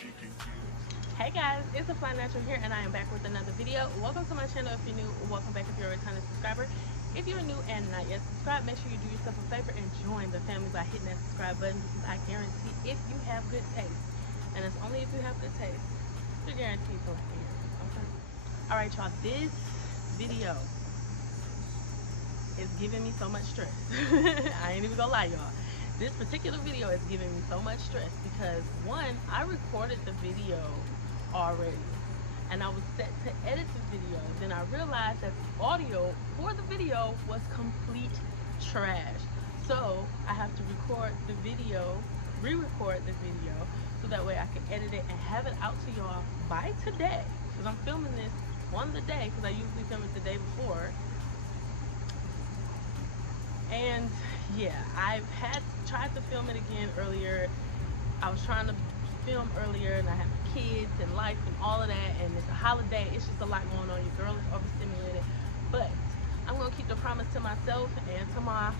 Hey guys, it's a Fly Natural here, and I am back with another video. Welcome to my channel if you're new. Welcome back if you're a returning subscriber. If you're new and not yet subscribed, make sure you do yourself a favor and join the family by hitting that subscribe button, because I guarantee if you have good taste, and it's only if you have good taste, you're guaranteed to like it. Okay? Alright y'all, this video is giving me so much stress. I ain't even gonna lie, y'all. This particular video is giving me so much stress because, one, I recorded the video already and I was set to edit the video. Then I realized that the audio for the video was complete trash. So I have to record the video, re-record the video, so that way I can edit it and have it out to y'all by today. Because I'm filming this on the day, because I usually film it the day before. And yeah, I've tried to film it again earlier. I was trying to film earlier, and I have kids and life and all of that, and it's a holiday. It's just a lot going on. Your girl is overstimulated. But I'm gonna keep the promise to myself and to my,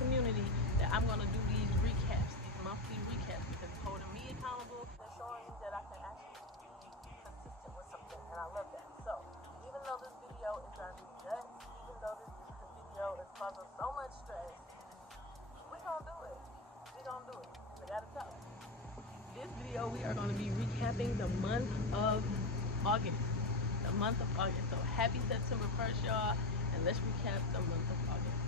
community, that I'm gonna do these recaps, these monthly recaps, because it's holding me accountable and showing me that I can actually be consistent with something, and I love that. So even though this video is driving me nuts, even though this video is causing so much stress, we gonna do it. We gonna do it. I gotta tell you. This video, we are gonna be recapping the month of August. The month of August. So happy September 1st, y'all, and let's recap the month of August.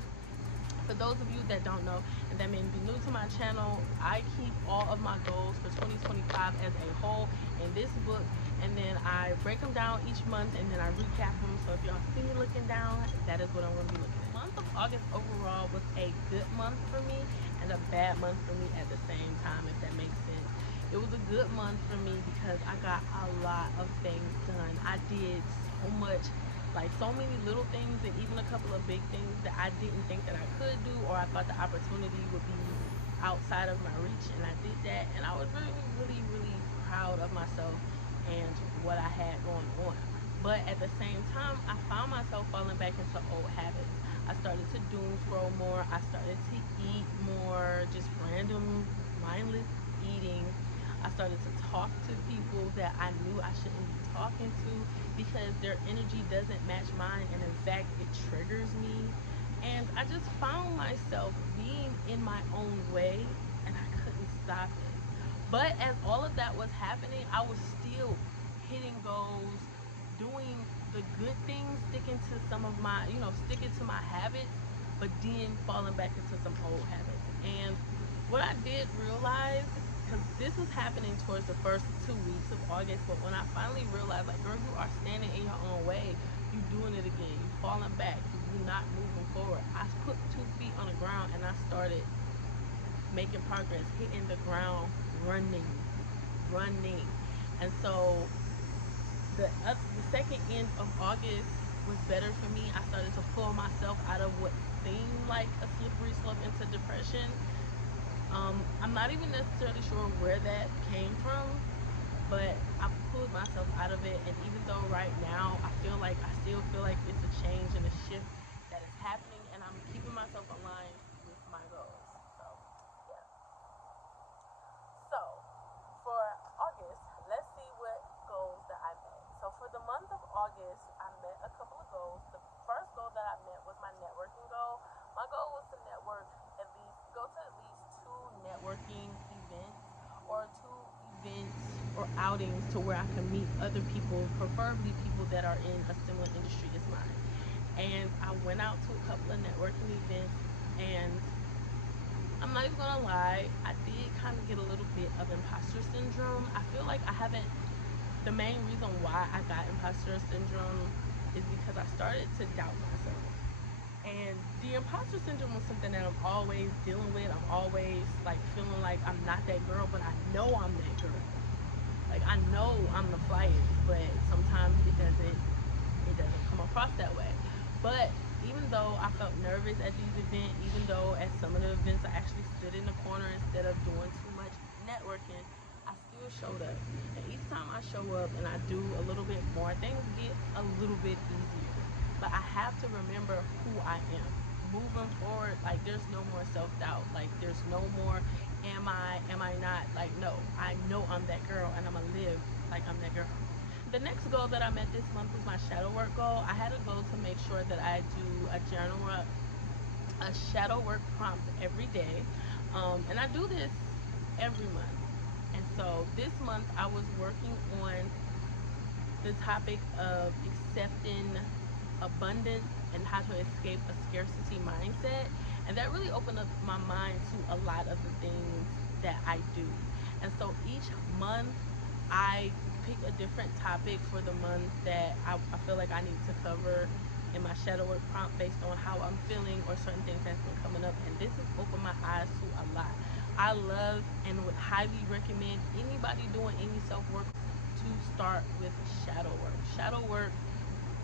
For those of you that don't know and that may be new to my channel, I keep all of my goals for 2025 as a whole in this book, and then I break them down each month, and then I recap them. So if y'all see me looking down, that is what I'm going to be looking at. The month of August overall was a good month for me and a bad month for me at the same time, if that makes sense. It was a good month for me because I got a lot of things done. I did so much, like so many little things, and even a couple of big things that I didn't think that I could do, or I thought the opportunity would be outside of my reach, and I did that, and I was really proud of myself and what I had going on. But at the same time, I found myself falling back into old habits. I started to doom scroll more. I started to eat more, just random mindless eating. I started to talk to people that I knew I shouldn't be talking to because their energy doesn't match mine, and in fact it triggers me. And I just found myself being in my own way, and I couldn't stop it. But as all of that was happening, I was still hitting goals, doing the good things, sticking to some of my, sticking to my habits, but then falling back into some old habits. And what I did realize, because this was happening towards the first 2 weeks of August, but when I finally realized, like, girl, you are standing in your own way, you doing it again, you falling back, you not moving forward. I put 2 feet on the ground and I started making progress, hitting the ground, running. And so the second end of August was better for me. I started to pull myself out of what seemed like a slippery slope into depression. I'm not even necessarily sure where that came from, but I pulled myself out of it. And even though right now I still feel like it's a change and a shift that is happening, and I'm keeping myself aligned with my goals. So yeah. So for August, let's see what goals that I met. So for the month of August, I met a couple of goals. The first goal that I met was my networking goal. My goal was to go to at least 2 networking events, or 2 events or outings to where I can meet other people, preferably people that are in a similar industry as mine. And I went out to a couple of networking events, and I'm not even gonna lie, I did kind of get a little bit of imposter syndrome. I feel like the main reason why I got imposter syndrome is because I started to doubt myself. And the imposter syndrome was something that I'm always dealing with. I'm always like feeling like I'm not that girl, but I know I'm that girl. Like, I know I'm the Flyest, but sometimes it doesn't come across that way. But even though I felt nervous at these events, even though at some of the events I actually stood in the corner instead of doing too much networking, I still showed up. And each time I show up and I do a little bit more, things get a little bit easier. But I have to remember who I am. Moving forward, like, there's no more self-doubt. Like, there's no more, am I I not? Like, no, I know I'm that girl, and I'm gonna live like I'm that girl. The next goal that I met this month was my shadow work goal. I had a goal to make sure that I do a shadow work prompt every day, and I do this every month. And so this month I was working on the topic of accepting abundance and how to escape a scarcity mindset. And that really opened up my mind to a lot of the things that I do. And so each month I pick a different topic for the month that I feel like I need to cover in my shadow work prompt based on how I'm feeling or certain things that's been coming up. And this has opened my eyes to a lot. I love and would highly recommend anybody doing any self work to start with shadow work. Shadow work,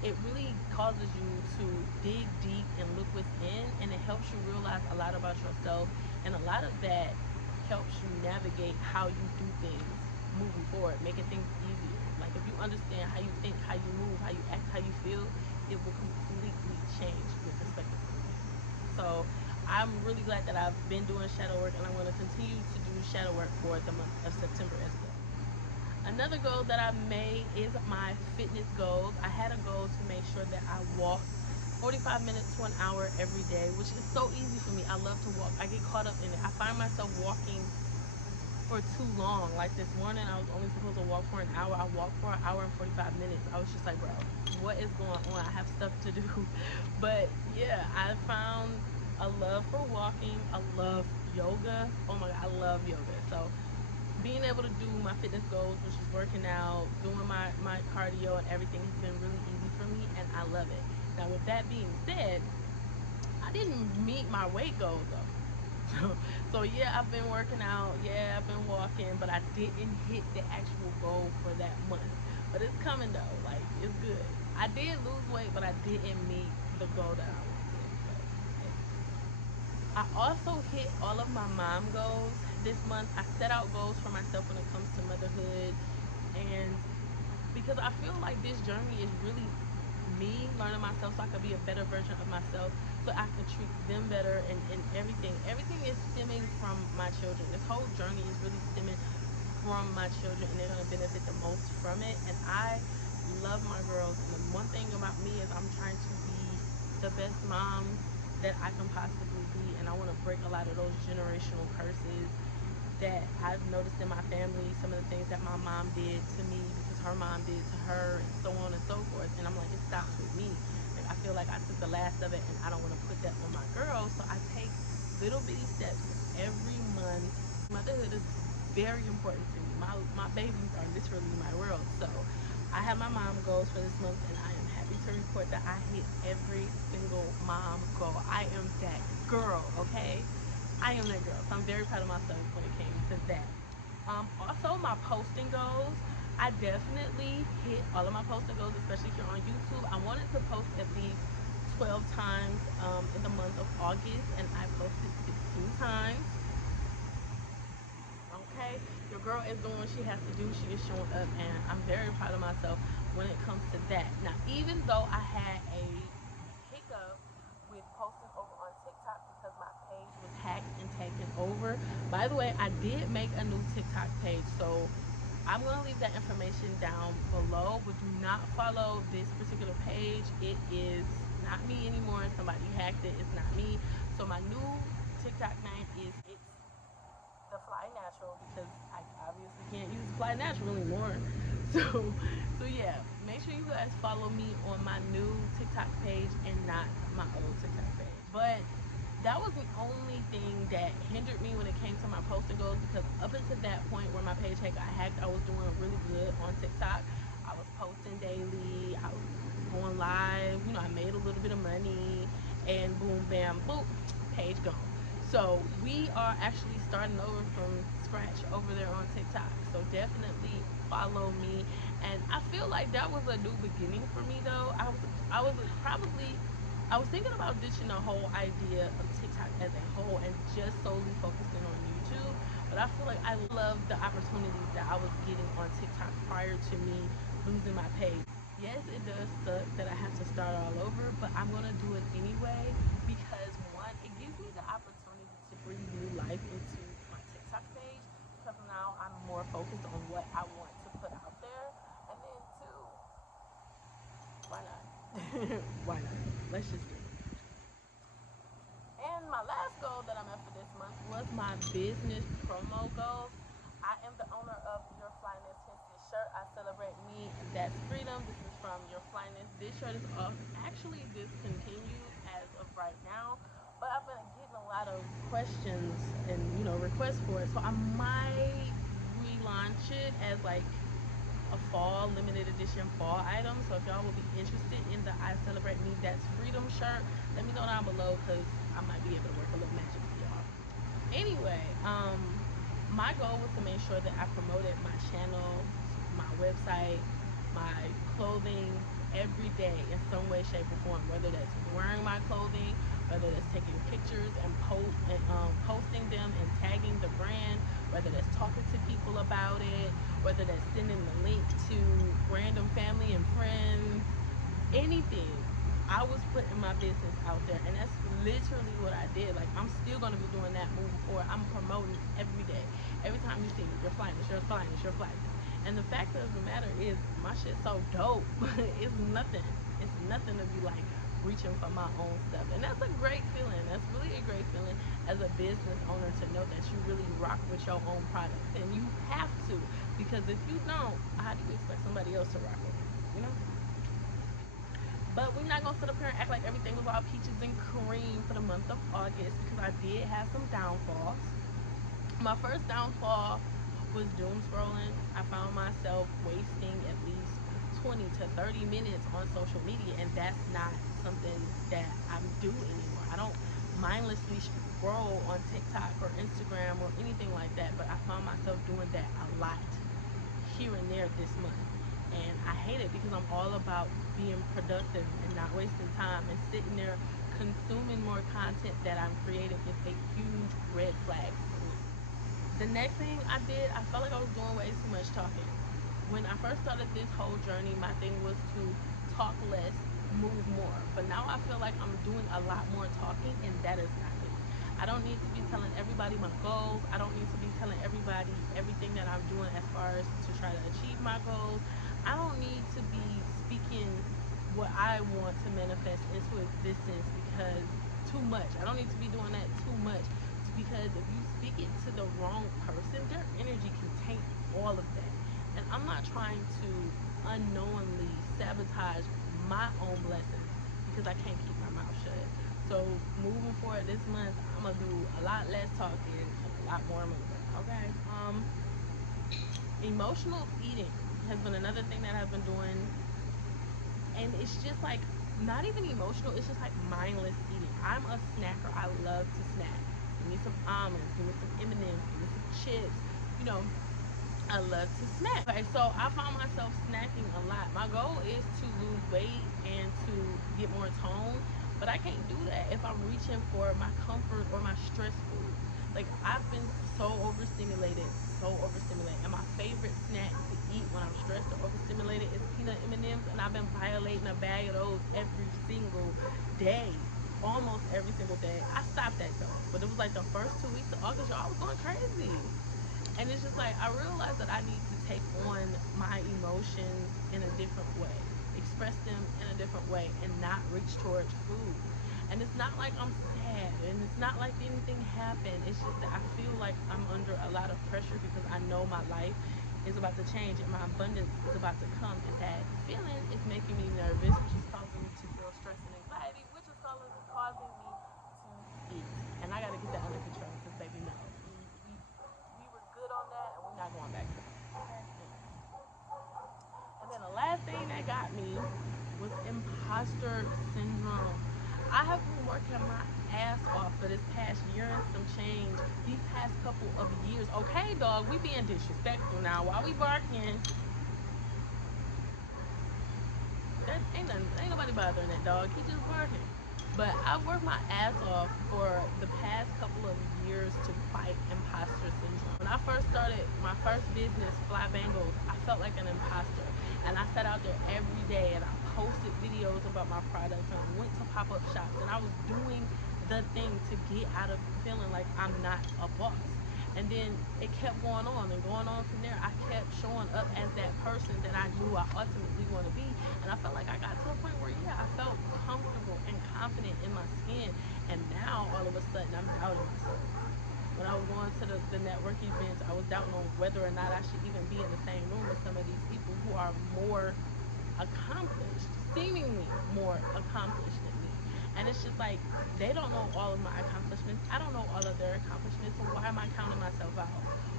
it really causes you to dig deep and look within, and it helps you realize a lot about yourself, and a lot of that helps you navigate how you do things moving forward, making things easier. Like if you understand how you think, how you move, how you act, how you feel, it will completely change your perspective on things. So I'm really glad that I've been doing shadow work, and I'm going to continue to do shadow work for the month of September as well. Another goal that I made is my fitness goals. I had a goal to make sure that I walk 45 minutes to an hour every day, which is so easy for me. I love to walk. I get caught up in it. I find myself walking for too long. Like this morning, I was only supposed to walk for an hour. I walked for an hour and 45 minutes. I was just like, bro, what is going on? I have stuff to do. But yeah, I found a love for walking. I love yoga. Oh my God, I love yoga. So being able to do my fitness goals, which is working out, doing my cardio and everything, has been really easy for me, and I love it. Now, with that being said, I didn't meet my weight goal though. So yeah, I've been working out, yeah, I've been walking, but I didn't hit the actual goal for that month. But it's coming though, like it's good. I did lose weight, but I didn't meet the goal that I wanted. But I also hit all of my mom goals this month. I set out goals for myself when it comes to motherhood, and because I feel like this journey is really me learning myself so I could be a better version of myself, so I can treat them better, and everything. Everything is stemming from my children. This whole journey is really stemming from my children, and they're going to benefit the most from it. And I love my girls, and the one thing about me is I'm trying to be the best mom that I can possibly be, and I want to break a lot of those generational curses that I've noticed in my family, some of the things that my mom did to me because her mom did to her, and so on and so forth. And I'm like, it stops with me. Like, I feel like I took the last of it, and I don't want to put that on my girls. So I take little bitty steps every month. Motherhood is very important to me. My babies are literally my world. So I have my mom goals for this month, and I am happy to report that I hit every single mom goal. I am that girl, okay? I am that girl. So I'm very proud of myself when it came to that. Also, my posting goals. I definitely hit all of my posting goals, especially here on YouTube. I wanted to post at least 12 times in the month of August, and I posted 16 times. Okay, your girl is doing what she has to do. She is showing up, and I'm very proud of myself when it comes to that. Now, even though I had a hiccup with posting over on TikTok because my page was hacked and taken over. By the way, I did make a new TikTok page, so I'm gonna leave that information down below. But do not follow this particular page. It is not me anymore. Somebody hacked it. It's not me. So my new TikTok name is it's the Fly Natural, because I obviously can't use Fly Natural anymore. So, so yeah, make sure you guys follow me on my new TikTok page and not my old TikTok page. But that was the only thing that hindered me when it came to my posting goals, because up until that point where my page had got hacked, I was doing really good on TikTok. I was posting daily. I was going live. You know, I made a little bit of money, and boom, bam, boop, page gone. So we are actually starting over from scratch over there on TikTok. So definitely follow me. And I feel like that was a new beginning for me though. I was probably I was thinking about ditching the whole idea of TikTok as a whole and just solely focusing on YouTube. But I feel like I love the opportunities that I was getting on TikTok prior to me losing my page. Yes, it does suck that I have to start all over, but I'm gonna do it anyway because one, it gives me the opportunity to breathe new life into my TikTok page, Why not? Let's just do it. And my last goal that I met for this month was my business promo goals. I am the owner of Your Flyness, hence this shirt. I celebrate me, that's freedom. This is from Your Flyness. This shirt is actually discontinued as of right now, but I've been getting a lot of questions and requests for it, so I might relaunch it as like a fall limited edition fall item. So if y'all will be interested in the I Celebrate Me That's Freedom shirt, let me know down below, because I might be able to work a little magic for y'all. Anyway, my goal was to make sure that I promoted my channel, my website, my clothing every day in some way, shape, or form. Whether that's wearing my clothing, whether that's taking pictures and posting them and tagging the brand, whether that's talking to people about it, whether that's sending the link to random family and friends, anything. I was putting my business out there, and that's literally what I did. Like, I'm still going to be doing that moving forward. I'm promoting every day. Every time you see me, you're flying, you're flying, you're flying. And the fact of the matter is, my shit's so dope. It's nothing. It's nothing to be like reaching for my own stuff. And that's a great feeling. That's really a great feeling as a business owner, to know that you really rock with your own product. And you have to, because if you don't, how do you expect somebody else to rock with it? But we're not going to sit up here and act like everything was all peaches and cream for the month of August, because I did have some downfalls. My first downfall was doom scrolling. I found myself wasting at least 20 to 30 minutes on social media, and that's not something that I do anymore. I don't mindlessly scroll on TikTok or Instagram or anything like that, but I found myself doing that a lot here and there this month. And I hate it, because I'm all about being productive and not wasting time, and sitting there consuming more content that I'm creating is a huge red flag for me. The next thing I did, I felt like I was doing way too much talking. When I first started this whole journey, my thing was to talk less, move more. But now I feel like I'm doing a lot more talking, and that is not me. I don't need to be telling everybody my goals. I don't need to be telling everybody everything that I'm doing as far as to try to achieve my goals. I don't need to be speaking what I want to manifest into existence, because too much. I don't need to be doing that too much, because if you speak it to the wrong person, their energy can taint all of that. And I'm not trying to unknowingly sabotage my own blessings because I can't keep my mouth shut. So moving forward this month, I'm gonna do a lot less talking and a lot more moving. Okay. Emotional eating has been another thing that I've been doing, and it's just like not even emotional. It's just like mindless eating. I'm a snacker. I love to snack. Give me some almonds. Give me some M&Ms. Give me some chips. I love to snack. Okay, so I found myself snacking a lot. My goal is to lose weight and to get more tone, but I can't do that if I'm reaching for my comfort or my stress food. Like, I've been so overstimulated, and my favorite snack to eat when I'm stressed or overstimulated is peanut M&Ms, and I've been violating a bag of those every single day. Almost every single day. I stopped that though, but it was like the first 2 weeks of August, y'all, I was going crazy. And it's just like, I realized that I need to take on my emotions in a different way, express them in a different way, and not reach towards food. And it's not like I'm sad, and it's not like anything happened. It's just that I feel like I'm under a lot of pressure, because I know my life is about to change and my abundance is about to come. And that feeling is making me nervous, which is causing me to feel stress and anxiety, which is causing me to eat. And I got to get that under control, because baby, no. We were good on that, and we're not going back to that. Okay? And then the last thing that got me was imposter syndrome. I have been working my ass off for this past year and some change, these past couple of years. Okay, dog, we being disrespectful now. While we barking, ain't nobody bothering that dog. He just barking. But I've worked my ass off for the past couple of years to fight imposter syndrome. When I first started my first business, Fly Bangles, I felt like an imposter. And I sat out there every day, and I posted videos about my products, and I went to pop-up shops, and I was doing the thing to get out of feeling like I'm not a boss. And then it kept going on and going on from there. I kept showing up as that person that I knew I ultimately want to be. And I felt like I got to a point where, yeah, I felt comfortable and confident in my skin. And now all of a sudden I'm doubting myself. When I was going to the network events, I was doubting on whether or not I should even be in the same room with some of these people who are more accomplished, seemingly more accomplished than me. And it's just like, they don't know all of my accomplishments. I don't know all of their accomplishments. So why am I counting myself out?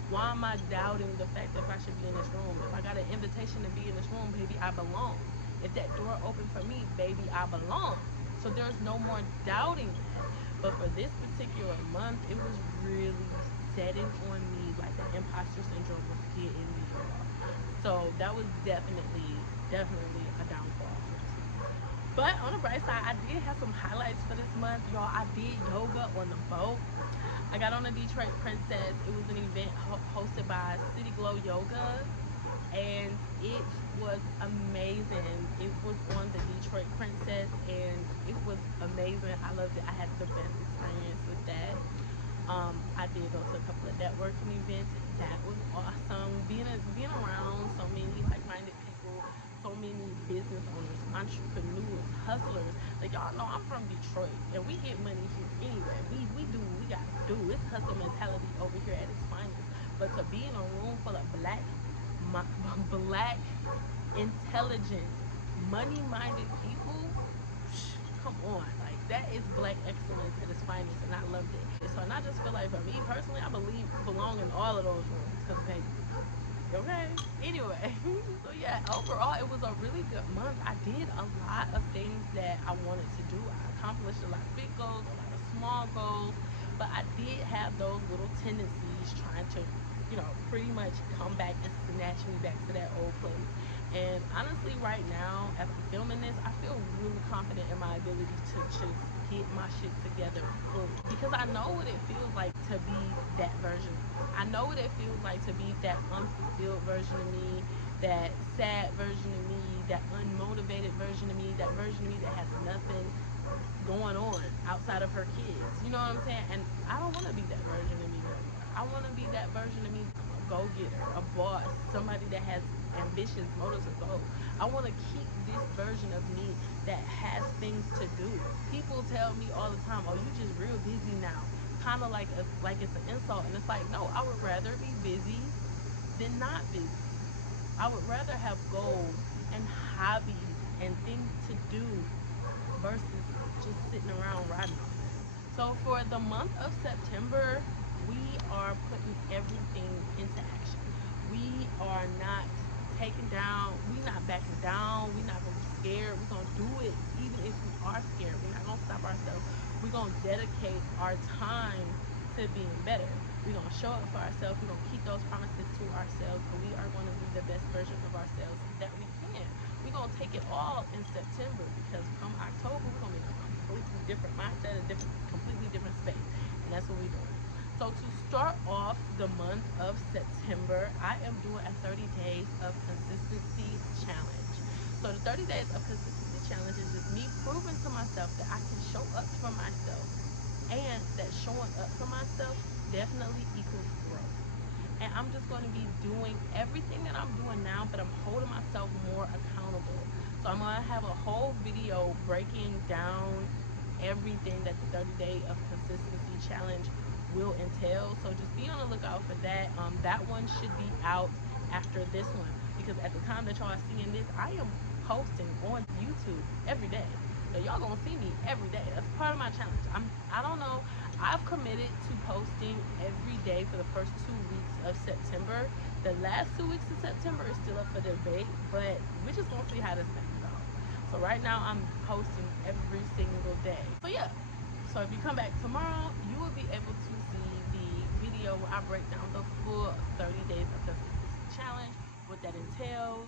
Why am I doubting the fact that if I should be in this room? If I got an invitation to be in this room, baby, I belong. If that door opened for me, baby, I belong. So there's no more doubting that. But for this particular month, it was really setting on me like the imposter syndrome was getting me. So that was definitely a downfall. But on the bright side, I did have some highlights for this month, y'all. I did yoga on the boat. I got on the Detroit Princess. It was an event hosted by City Glow Yoga, and it was amazing. It was on the Detroit Princess, and it was amazing. I loved it. I had the best experience with that. I did go to a couple of networking events. That was awesome. Being around so many like-minded people, so many business owners, entrepreneurs, hustlers. Like, y'all know I'm from Detroit, and we get money here anyway. We do what we gotta do. It's hustle mentality over here at its finest. But to be in a room full of black, intelligent, money-minded people, come on, like that is black excellence at its finest, and I loved it. So, and I just feel like for me personally, I belong in all of those rooms, cause baby, okay. Anyway, so yeah, overall it was a really good month. I did a lot of things that I wanted to do. I accomplished a lot of big goals, a lot of small goals, but I did have those little tendencies trying to, pretty much come back and snatch me back to that old place. And honestly, right now, as I'm filming this, I feel really confident in my ability to just get my shit together fully. Because I know what it feels like to be that version. I know what it feels like to be that unfulfilled version of me, that sad version of me, that unmotivated version of me, that version of me that has nothing going on outside of her kids. You know what I'm saying? And I don't want to be that version of me no more. I want to be that version of me, a go-getter, a boss, somebody that has ambitions, motives, and goals. I want to keep this version of me that has things to do. People tell me all the time, "Oh, you just real busy now." Kind of like it's an insult, and it's like, no, I would rather be busy than not busy. I would rather have goals and hobbies and things to do versus just sitting around riding on it. So for the month of September, we are putting everything into action. We are not taking down, we not backing down, we not gonna be scared. We're gonna do it even if we are scared. We're not gonna stop ourselves. We're gonna dedicate our time to being better. We're gonna show up for ourselves. We're gonna keep those promises to ourselves, and we are gonna be the best version of ourselves that we can. We're gonna take it all in September, because come October we're gonna be in a completely different mindset, a completely different space, and that's what we're doing. So to start off the month of September, I am doing a 30 days of consistency challenge. So the 30 days of consistency challenge is just me proving to myself that I can show up for myself, and that showing up for myself definitely equals growth. And I'm just going to be doing everything that I'm doing now, but I'm holding myself more accountable. So I'm going to have a whole video breaking down everything that the 30 day of consistency challenge will entail. So just be on the lookout for that. That one should be out after this one, because at the time that y'all are seeing this, I am posting on YouTube every day. So y'all gonna see me every day. That's part of my challenge. I don't know. I've committed to posting every day for the first 2 weeks of September. The last 2 weeks of September is still up for debate, but we're just gonna see how this thing goes. So right now I'm posting every single day. So yeah. So if you come back tomorrow, you will be able to see the video where I break down the full 30 days of consistency challenge, what that entails,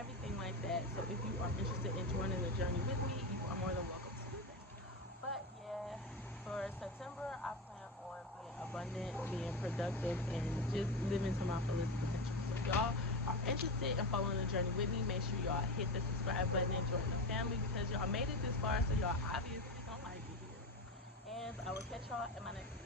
everything like that. So if you are interested in joining the journey with me, you are more than welcome to do that. But yeah, for September, I plan on being abundant, being productive, and just living to my fullest potential. So if y'all are interested in following the journey with me, make sure y'all hit the subscribe button and join the family, because y'all made it this far, so y'all obviously gonna like it here. And I will catch y'all in my next video.